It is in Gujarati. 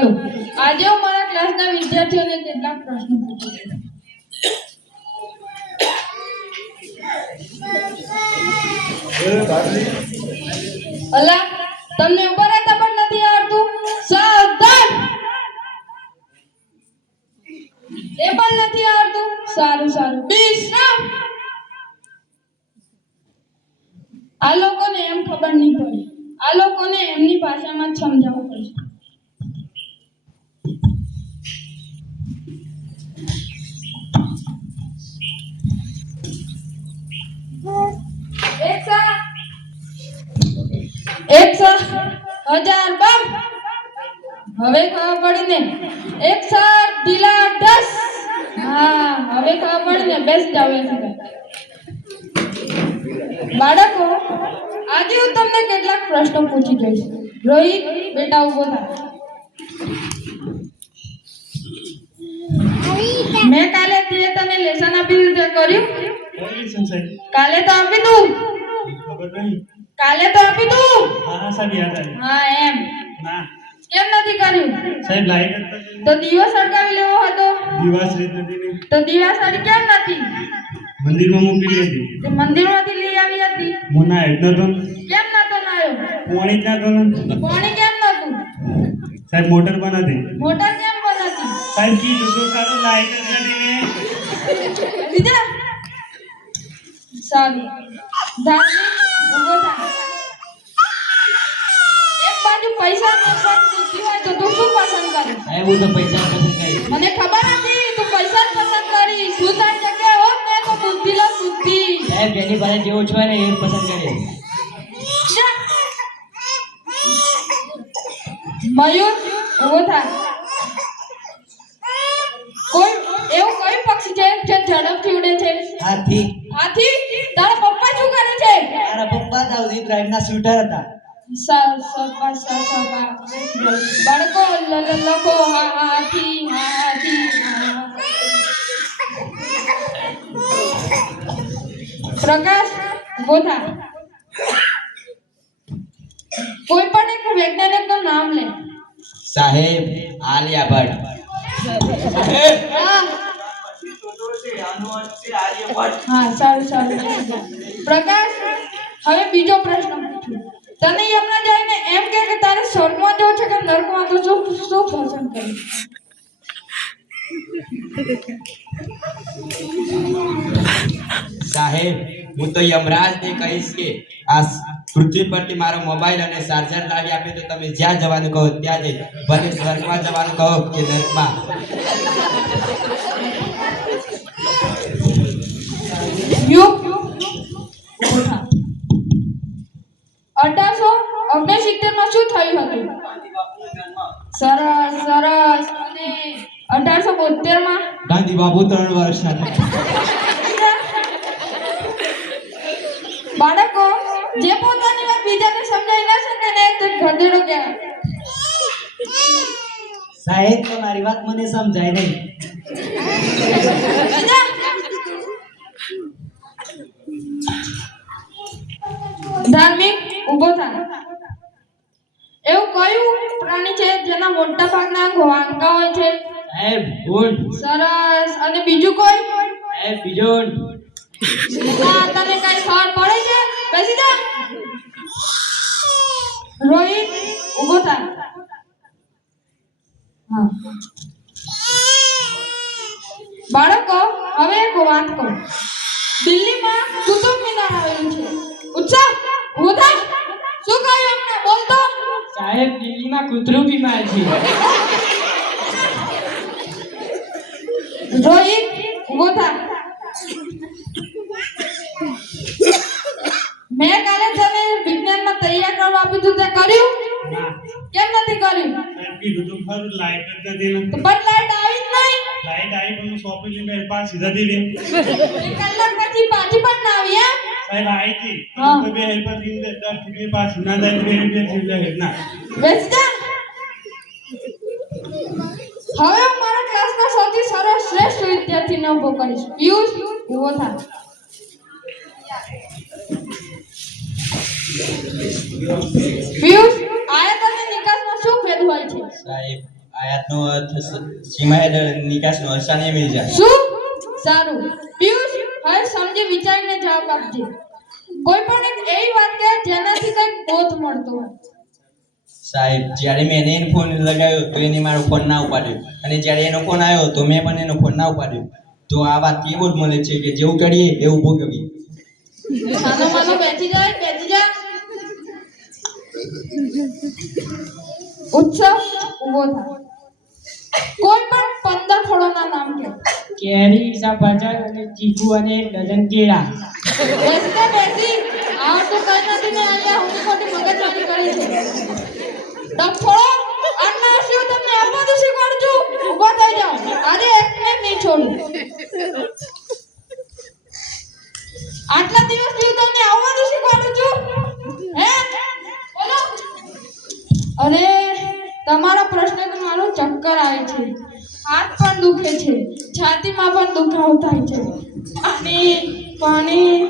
હાલો આજે હું મારા ક્લાસના વિદ્યાર્થીઓને કેટલાક પ્રશ્નો પૂછું. અલા તમને ઉભા રહેતા પણ નથી આવડતું. સાવધાન. એ પણ નથી આવડતું. સારું સારું વિશ્રામ. આ લોકોને એમ ખબર નહીં પડે. આ લોકોને એમની ભાષામાં જ સમજાવવું પડશે. એકસો હજાર બમ. હવે ખબર પડી ને. 100 ઢીલા 10. હા હવે ખબર પડી ને. બેસી જાવ. બાળકો આજે હું તમને કેટલાક પ્રશ્નો પૂછી જોઈશ. રોહિત બેટા ઉભો થા. મેં કાલે તને લેસન આપ્યું તે કર્યું? કાલે તો આપી તું. કાલે તો આપી તું. હા સાહેબ યાદ આવી. હા એમ. ના કેમ નથી કર્યું? સાહેબ લાઈટ તો દીવા સળગાવી લેવો હતો. દિવસ રીત નથી ને. તો દીવા સળી કેમ નથી? મંદિરમાં મૂકી હતી. તે મંદિરમાંથી લઈ આવી હતી. મોના હેડ નતો. કેમ નતો લાયો? પાણી જ નતો ને. પાણી કેમ નતું? સાહેબ મોટર પણ હતી. મોટર કેમ બંધ હતી? સાહેબ કી જો ખાતો લાઈટ જ નથી ને. દીદા સારું ધાર્મિક ઉભો થા. એક બાજુ પૈસા ને એક બાજુ બુદ્ધિ હોય તો તું શું પસંદ કરે? સાહેબ હું તો પૈસા પસંદ કરીશ. મને ખબર હતી તું પૈસા જ પસંદ કરીશ. તું તારી જગ્યાએ હોત ને તો બુદ્ધિ લો બુદ્ધિ. સાહેબ જેની પાસે જેવું છે ને એ પસંદ કરે. મયુર ઉભો થા. કોઈ એવું કઈ પક્ષી છે જે ઝડપથી ઉડે છે? હાથી. હાથી? તારા પપ્પા શું કરે છે? મારા પપ્પા દાઉદી બ્રાન્ડના શૂટર હતા. બાળકો લખો હાથી હાથી. પ્રકાશ ઉભો થા. કોઈ પણ એક વૈજ્ઞાનિક નું નામ લે. સાહેબ આલિયા ભટ્ટ. હા સારું સારું. પ્રકાશ હવે બીજો પ્રશ્ન પૂછું. તને એમના જઈને એમ કે તારે સ્વર્ગમાં જવું છે કે નરકમાં, તો શું પસંદ કરીશ? સાહેબ હું તો યમરાજને કહીશ કે આ પૃથ્વી પરથી મારો મોબાઈલ અને ચાર્જર લાવી આપે તો તમે જ્યાં જવાનું કહો ત્યાં જઈ. ભલે સ્વર્ગમાં જવાનું કહો કે નરકમાં. યુગ 1869 માં શું થયું હતું? સરસ સરસ. અને 1872 માં ગાંધી બાબુ 3 વર્ષના. બાળકો જે પોતાની વાત બીજાને સમજાઈ ના શકે ને તે ગધેડો કહેવાય. સાહેબ તમારી વાત મને સમજાય નહીં. ધાર્મિક ઉભો થા. એવું કયું પ્રાણી છે જેના મોટા ભાગના અંગો વાંકા હોય છે? સાહેબ ઊંટ. સરસ. અને બીજું કોઈ? સાહેબ બીજો ઊંટ. હા તને કઈ ખબર પડે છે? બેસી જા. રોહિત ઉભો થા. હા બાળકો હવે એક વાત કહું. દિલ્હીમાં કુતુબ મિનાર આવેલું છે. ઉત્સાહ ઉભો થા. શું કહ્યું એમને? બોલતો. સાહેબ દિલ્હીમાં કૂતરું બીમાર છે. રોહિત ઉભો થા. મેં કાલે તને વિજ્ઞાનમાં તૈયાર કરવા આપ્યું હતું તે કર્યું? ના કેમ નથી કર્યું? સાહેબ કીધું તો ખરું લાઈટ જ નથી ને. તો પણ લાઈટ આવી જ નહીં. લાઈટ આવી પણ શોપિંગ લઈને પાસ સીધા થી લે. એક કલાક પછી પાછી પણ ના આવી. એમ સાહેબ આવી હતી. હા. તો બે હેલ્પર થી 10 થી પાસ ના જાય 2 રૂપિયા થી ના. બેસી જા. હવે હું મારા ક્લાસના સૌથી સરસ શ્રેષ્ઠ વિદ્યાર્થીને ઉભો કરીશ. પિયુષ ઉભો થા. પિયુષ આયાત અને નિકાસમાં શું ભેદ હોય છે? સાહેબ આયાતનો અર્થ સીમાહેઠળ નિકાસનો અસાને મિલ જાય. શું? સારું. પિયુષ, હવે સમજી વિચારીને જવાબ આપજે. કોઈ પણ એક એવી વાત કહે જેનાથી કંઈક બોધ મળતો હોય. સાહેબ, જ્યારે મેં એને ફોન લગાવ્યો તો એને મારો ફોન ના ઉપાડ્યો, અને જ્યારે એનો ફોન આવ્યો તો મેં પણ એનો ફોન ના ઉપાડ્યો. તો આ વાત એ બોધ મળે છે કે જેવું કરીએ એવું ભોગવીએ. માનો માનો બેસી જા. ઉત્સવ ઉભો થા. કોઈ પણ 15 ફળોના નામ કહે. કેરી, સફરજન અને ચીકુ અને એક ડઝન કેળા. બેસી આ તો કઈ નથી ને અહીંયા હું ખોટી મગજમારી કરી છે. ડફળો અન્ના શિવ તમને આ બધું શીખવાડું છું. ઊભા થઈ જાઓ. આજે એક મિનિટ નહીં છોડું. આટલા દિવસ થી તમને આવવાનું શીખવાડું છું. હે બોલો. અરે તમારા પ્રશ્નથી મારું ચક્કર આવે છે, હાથ પણ દુખે છે, છાતીમાં પણ દુખાવો થાય છે. પાણી પાણી